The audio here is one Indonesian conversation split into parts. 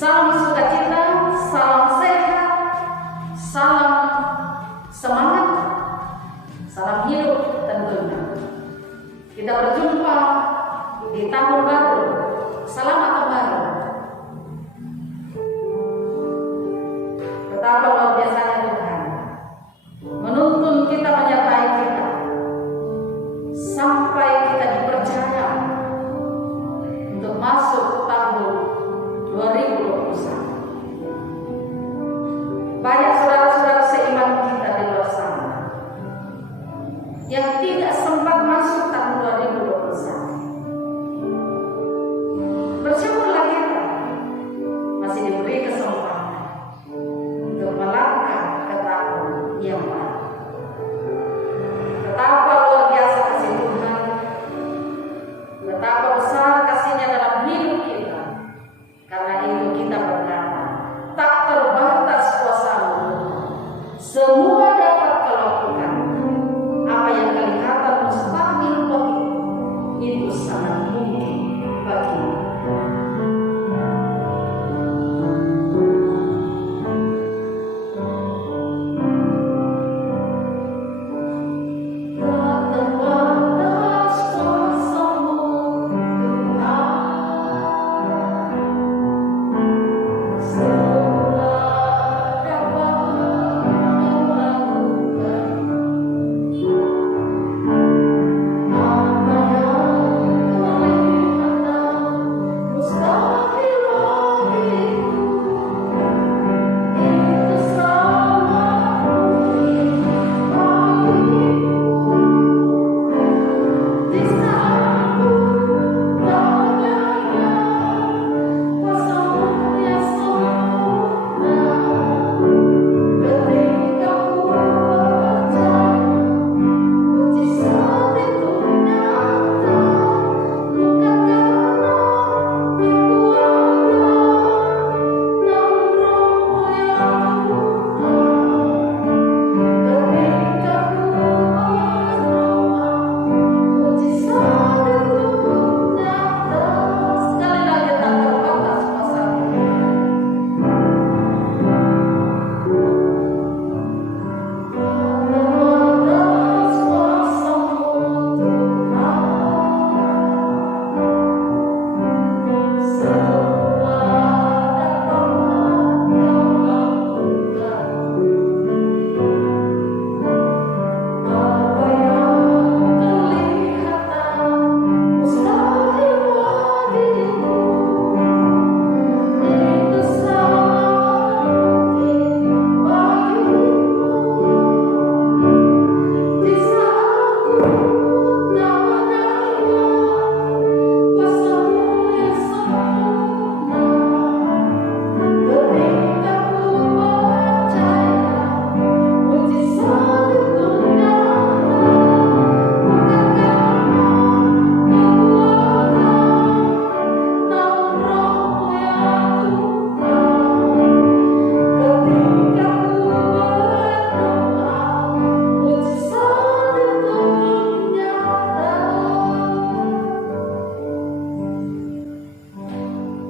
Salam sukacita, salam sehat, salam semangat, salam hidup tentunya. Kita berjumpa di tahun baru. Selamat kembali. Betapa luar biasanya Tuhan menuntun kita, menyertai kita sampai kita dipercaya untuk masuk tahun 2021. Banyak saudara-saudara seiman kita di luar sana yang tidak sempat masuk tahun 2021. Bersyukurlah kita masih diberi kesempatan untuk melangkah ke tahun yang baru. Betapa luar biasa kasih Tuhan, betapa besar kasih-Nya dalam hidup kita. Karena itu kita berkata, tak terbatas kuasa-Mu, semua dapat Kau lakukan. Apa yang kelihatan mustahil bagimu, itu sangat mungkin bagimu.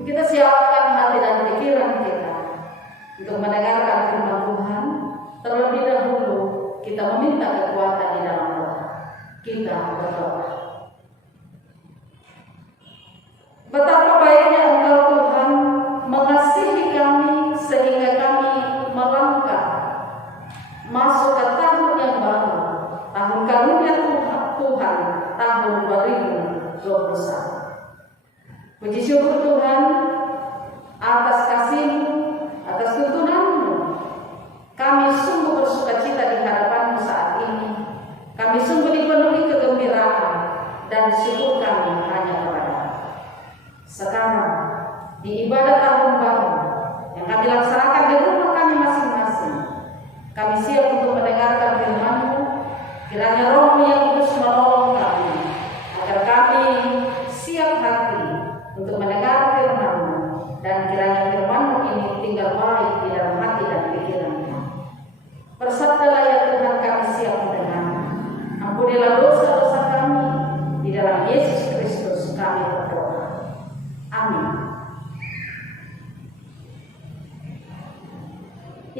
Kita siapkan hati dan pikiran kita untuk mendengarkan firman Tuhan. Terlebih dahulu kita meminta kekuatan di dalam doa. Kita berdoa. Betapa baiknya Engkau Tuhan mengasihi kami sehingga kami melangkah masuk ke tahun yang baru, tahun karunia Tuhan, tahun 2021. Puji syukur Tuhan atas kasih-Mu, atas tuntunan-Mu. Kami sungguh bersukacita di hadapan-Mu saat ini. Kami sungguh dipenuhi kegembiraan dan syukur kami hanya kepada-Mu. Sekarang di ibadah tahun baru yang kami laksanakan di rumah kami masing-masing, kami siap untuk mendengarkan firman-Mu. Kiranya Roh-Mu yang kudus menolong kami agar kami siap hati untuk mendengar firman-Mu, dan kiranya firman-Mu ini tinggal baik di dalam hati dan pikiran kami. Bersabdalah ya Tuhan, kami siap mendengar. Ampunilah dosa-dosa kami di dalam Yesus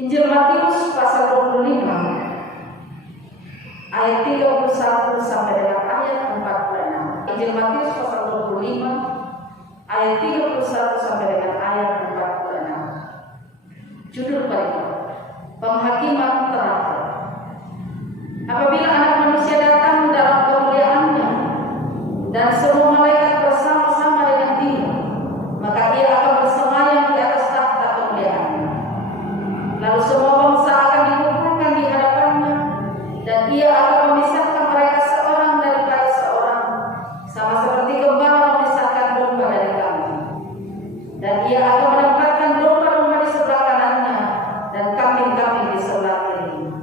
Injil Matius pasal 25 ayat 31 sampai dengan ayat 46. Injil Matius pasal 25 ayat 31 sampai dengan ayat 46. Judul baiknya Penghakiman Terakhir. Apabila Anak Manusia datang dalam kemuliaannya dan semua malaikat bersama-sama dengan Dia, maka Ia akan bersemayam di atas takhta kemuliaannya. Lalu semua bangsa akan dikumpulkan di hadapannya, dan Ia akan memisahkan mereka seorang daripada seorang, sama seperti gembala memisahkan domba dari kambing. Dan Ia akan menempatkan domba-domba di sebelah kanannya dan kambing-kambing di sebelah kirinya.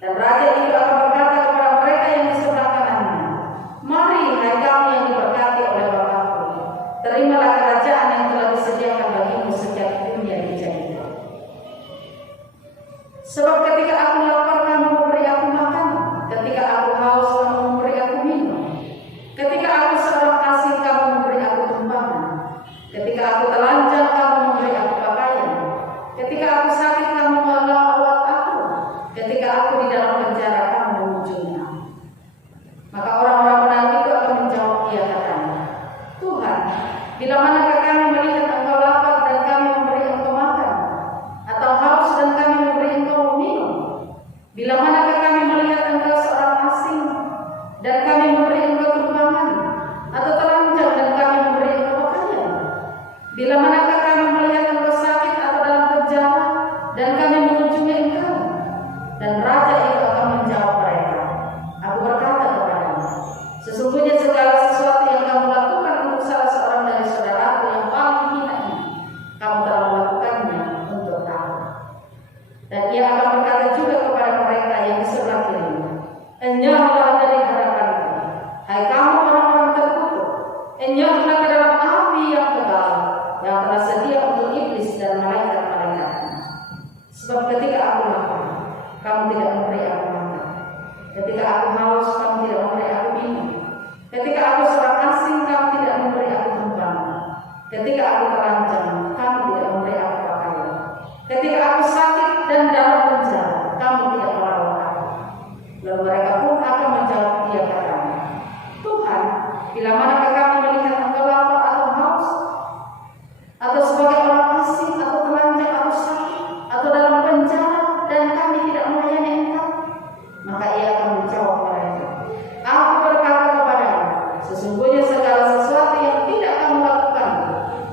Dan Raja itu akan berkata kepada mereka yang di sebelah kanannya, "Mari, hai kamu yang diberkati oleh Bapa-Ku, terimalah kerajaan yang telah disediakan bagimu sejak dunia dijadikan. Sebab ketika aku lapar, kamu memberi aku makan, ketika aku haus, kamu memberi aku minum, ketika aku seorang asing, kamu memberi aku tumpangan, ketika aku telanjang, kamu memberi aku pakaian, ketika aku sakit, kamu merawat aku, ketika aku di dalam penjara, kamu mengunjungi aku." Maka orang-orang munafik itu akan menjawab Dia, katanya, "Tuhan, bila manakah kami melihat Engkau lapar dan kami memberi Engkau makan, atau haus dan kami memberi Engkau minum? Bila manakah kami melihat Engkau seorang asing dan kami memberi Engkau tumpangan, atau telanjang dan kami memberi Engkau pakaian? Bila manakah kami melihat Engkau sakit atau dalam penjara dan kami mengunjungi Engkau?" Dan Raja itu akan menjawab mereka, "Aku berkata kepadamu, sesungguhnya segala sesuatu yang kamu lakukan untuk salah seorang dari saudaraku yang paling hina ini, kamu telah melakukannya untuk aku." Dan Ia akan berkata juga kepada mereka yang di sebelah kirinya, "Enyahlah dari hadapanku, hai kamu orang-orang terkutuk, enyahlah ke dalam api yang kekal, yang telah sedia untuk iblis dan malaikat-malaikatnya. Sebab ketika aku lapar, kamu tidak memberi aku makan, ketika aku haus, kamu tidak memberi aku minum, ketika aku seorang asing, kamu tidak memberi aku tumpangan, ketika aku telanjang, kamu tidak memberi aku pakaian, ketika aku sakit dan dalam penjara, kamu tidak merawat aku." Lalu mereka pun akan menjawab Dia, katanya, "Tuhan, bila manakah kami melihat Engkau lapar atau haus, atau sebagai orang asing, atau telanjang, atau sakit, atau dalam penjara, dan kami tidak melayani Engkau?" Maka Ia akan menjawab mereka, "Aku berkata kepadamu, sesungguhnya segala sesuatu yang tidak kamu lakukan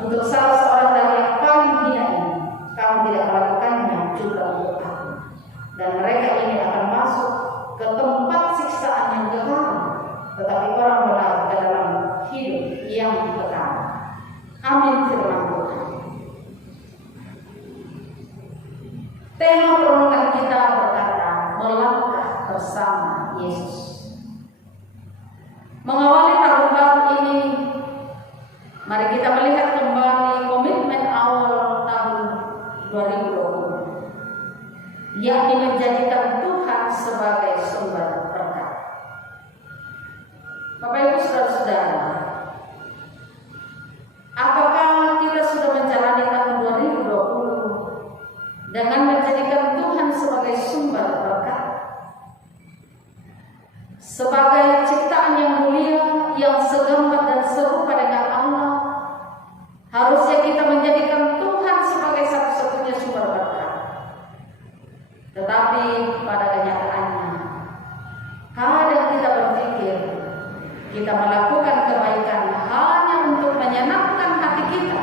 untuk salah seorang dari yang paling hina ini, kamu tidak melakukannya juga untuk aku." Dan mereka ini akan masuk ke tempat siksaan yang kekal, tetapi orang benar ke dalam hidup yang kekal. Amin. Firman Tuhan. Tema perenungan kita berkata, melangkah bersama Yesus. Mengawali tahun baru ini, mari kita melihat kembali komitmen awal tahun 2020, yakni menjadikan Tuhan sebagai sumber berkat. Bapak Ibu Saudara-saudara, apakah kita sudah menjalani tahun 2020 dengan menjadikan Tuhan sebagai sumber berkat? Sebagai ciptaan yang mulia, yang segambar dan serupa dengan Allah, harusnya kita menjadikan Tuhan sebagai satu-satunya sumber berkat. Tetapi pada kenyataannya, kadang kita berpikir kita melakukan kebaikan hanya untuk menyenangkan hati kita,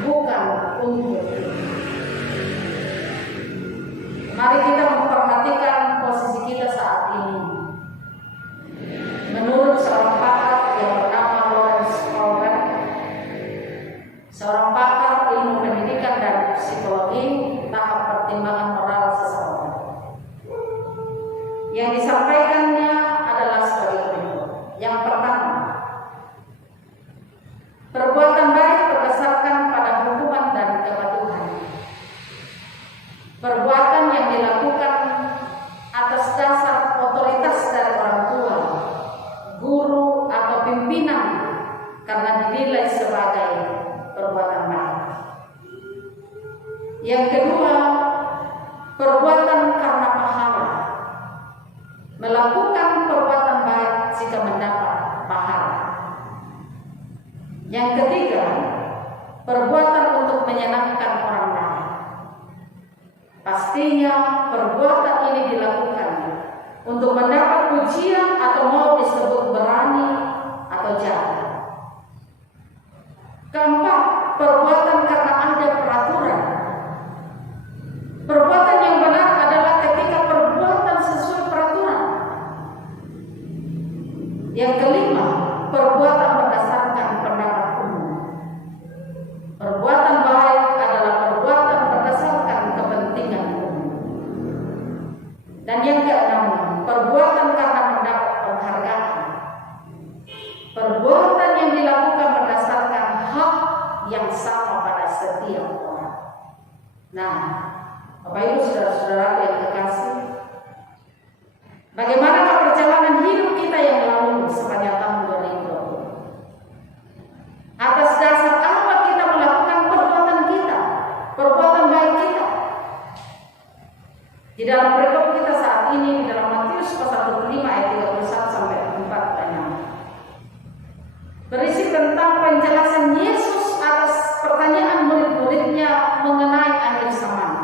bukan untuk kita. Mari kita memperhatikan posisi kita saat ini. Menurut seorang pakar yang bernama Lawrence Cohen, seorang pakar ilmu pendidikan dan psikologi, tahap pertimbangan moral seseorang, yang disampaikannya adalah sebagai berikut. Yang pertama, perbuatan baik berdasarkan pada hukuman dan kepatuhan. Perbuatan yang dilakukan atas dasar otoritas dari orang tua, guru, atau pimpinan karena dinilai sebagai perbuatan baik. Yang kedua, Nah, Bapak Ibu saudara-saudara yang terkasih, bagaimana perjalanan hidup kita yang lalu sepanjang tahun 2020? Atas dasar apa kita melakukan perbuatan kita, perbuatan baik kita? Di dalam perikop kita saat ini, di dalam Matius pasal 25 ayat 31 sampai 46, berisi tentang penjelasan Yesus atas pertanyaan murid-muridnya mengenai akhir zaman.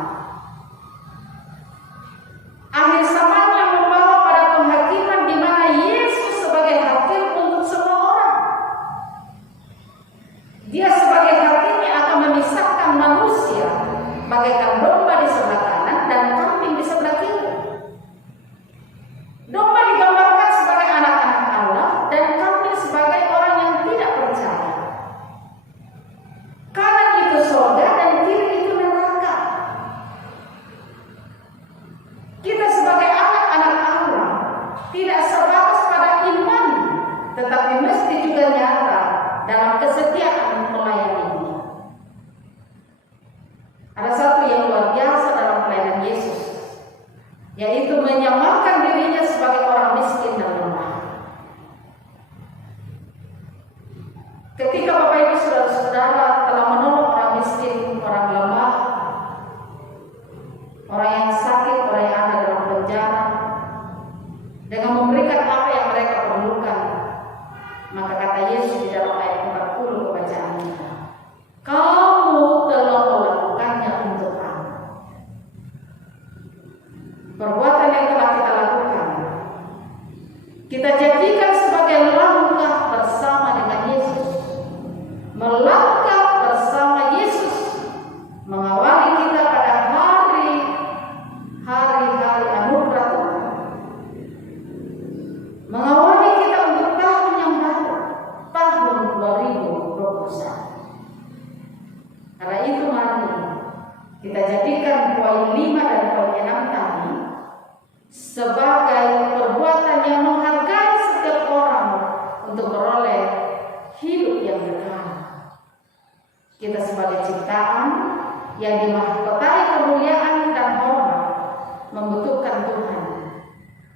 Akhir zaman yang membawa pada penghakiman di mana Yesus sebagai hakim untuk semua orang. Dia sebagai hakim yang akan memisahkan manusia bagaikan domba di sebelah kanan dan kambing di sebelah kiri. Domba digambarkan sebagai anak-anak Allah dan kambing sebagai orang yang tidak percaya. Kanan itu surga dan kiri itu neraka. Kita sebagai anak-anak Allah tidak sebatas pada iman, tetapi mesti juga nyata dalam kesetiaan melayani Dia. Ada satu yang luar biasa dalam pelayanan Yesus, yaitu menyamakan dirinya sebagai orang miskin dan lemah. Ketika Bapak Ibu saudara-saudara telah menolong orang miskin, orang lemah, orang yang sakit, orang yang ada dalam penjara, dengan memberikan apa yang mereka perlukan, maka kata Yesus di dalam ayat 40 bacaan kita, kamu telah melakukannya untuk aku. Perbuatan yang telah kita lakukan, kita jadikan sebagai langkah bersama dengan Yesus, melangkah bersama Yesus, mengawali kita pada hari-hari anugerah Tuhan, mengawali kita untuk tahun yang baru, tahun 2021. Karena itu mari kita jadikan poin 5 dan poin 6 tadi sebagai perbuatan yang menghargai setiap orang untuk beroleh hidup yang kekal. Kita sebagai ciptaan yang dimahkotai kemuliaan dan hormat membutuhkan Tuhan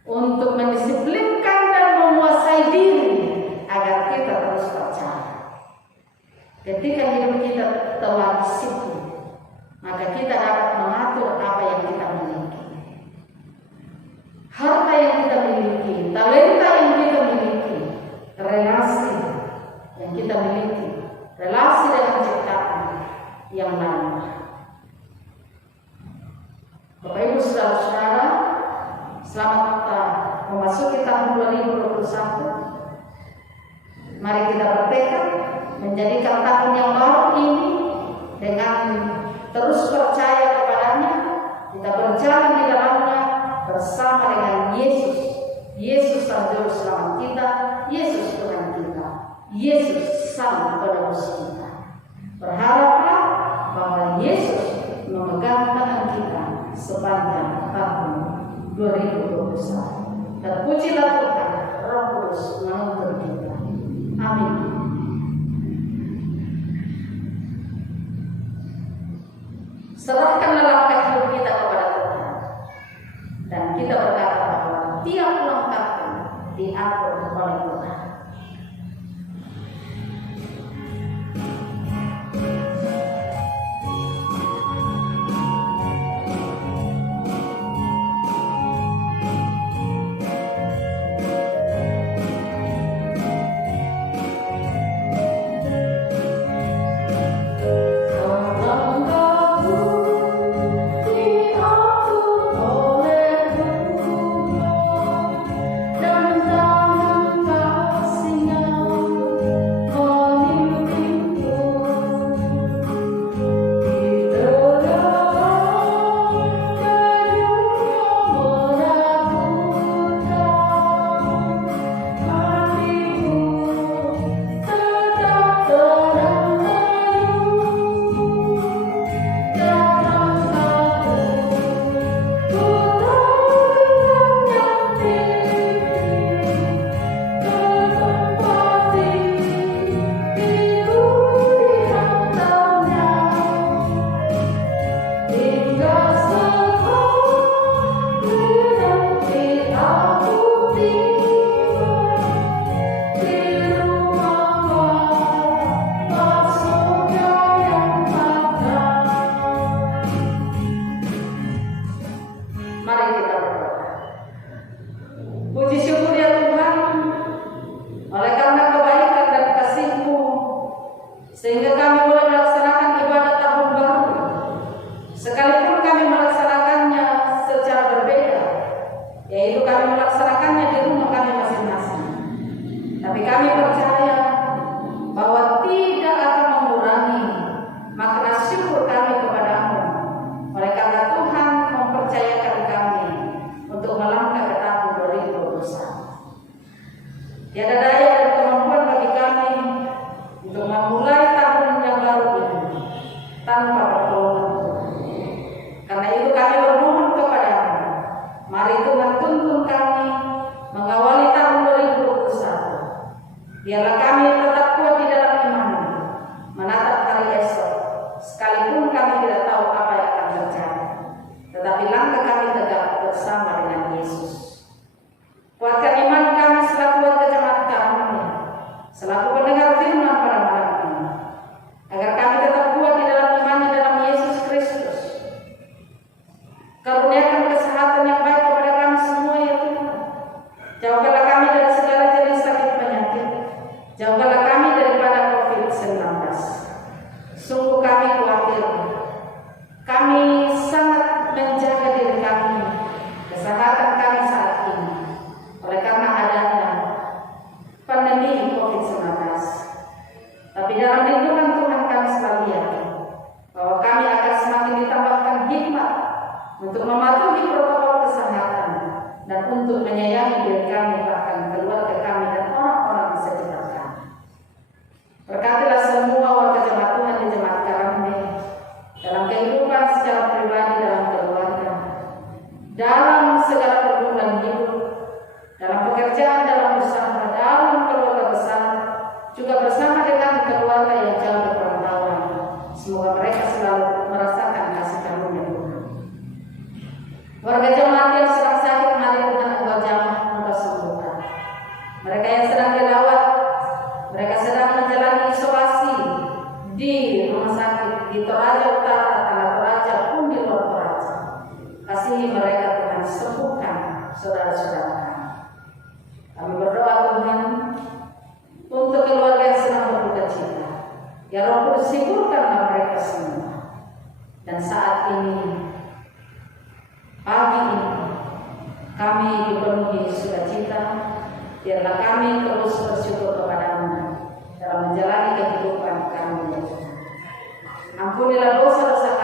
untuk mendisiplinkan dan menguasai diri agar kita terus percaya. Ketika hidup kita telah disiplin, maka kita dapat mengatur apa yang kita miliki. Harta yang kita miliki, talenta yang kita miliki, relasi yang kita miliki, relasi dengan ciptaan yang lain. Bapak Ibu saudara-saudara, selamat kita memasuki tahun 2021. Mari kita bertekad menjadikan tahun yang baru ini dengan terus percaya kepadanya, kita berjalan di dalamnya bersama dengan Yesus. Yesus Sang Juru Selamat kita, Yesus Tuhan kita, Yesus Sang Penebus kita. Berharaplah bahwa Yesus memegang tangan kita sepanjang tahun 2021. Terpujilah Tuhan, Roh Kudus menuntun kita. Amin. Serahkanlah langkah hidup kita kepada Tuhan, dan kita berkata bahwa tiap langkahnya diatur oleh Tuhan. pertolongan Tuhan. Karena itu kami bermohon kepada-Mu, mari Tuhan tuntun kami mengawali tahun 2021. Biarlah kami tetap kuat di dalam iman, menatap hari esok, sekalipun kami tidak tahu apa yang akan terjadi. Tetapi langkah kami tegak bersama dengan Yesus. Kuatkan iman kami selaku warga jemaat Karunia, selaku pendengar firman pada malam ini, agar kami tetap kuat di dalam iman di dalam Yesus Kristus. Karuniakan kesehatan yang baik kepada kami semua ya Tuhan. Jauhkanlah kami dari segala jenis sakit penyakit. Jauhkanlah kami daripada COVID-19. Sungguh kami khawatir. Kami sangat menjaga diri kami, kesehatan kami saat ini, oleh karena adanya pandemi COVID-19. Tapi dalam lindungan Tuhan kami selalu yakin bahwa kami akan semakin ditambahkan hikmat untuk mematuhi protokol kesehatan dan untuk menyayangi diri kami, bahkan keluarga kami dan orang-orang di sekitar kami. Berkatilah semua warga jemaat Tuhan di jemaat Karunia dalam kehidupan secara pribadi, dalam keluarga, dalam segala pergumulan hidup, dalam pekerjaan, dalam usaha, dalam keluarga besar, juga bersama dengan keluarga yang jauh di perantauan. Semoga mereka selalu merasakan kasih karunia Tuhan. Warga jemaat yang sedang sakit, mari Tuhan Engkau jamah, Engkau sembuhkan. Mereka yang sedang dirawat, mereka sedang menjalani isolasi di rumah sakit di Toraja Utara, Tanah Toraja pun di luar Toraja. Kasihi mereka Tuhan, sembuhkan saudara-saudara kami. Kami berdoa Tuhan untuk keluarga yang sedang berduka cita. Ya Roh Kudus, hiburkanlah mereka semua. Dan saat ini, pagi ini, kami dipenuhi sukacita. Biarlah kami terus bersyukur kepada-Mu dalam menjalani kehidupan kami. Ampunilah dosa-dosa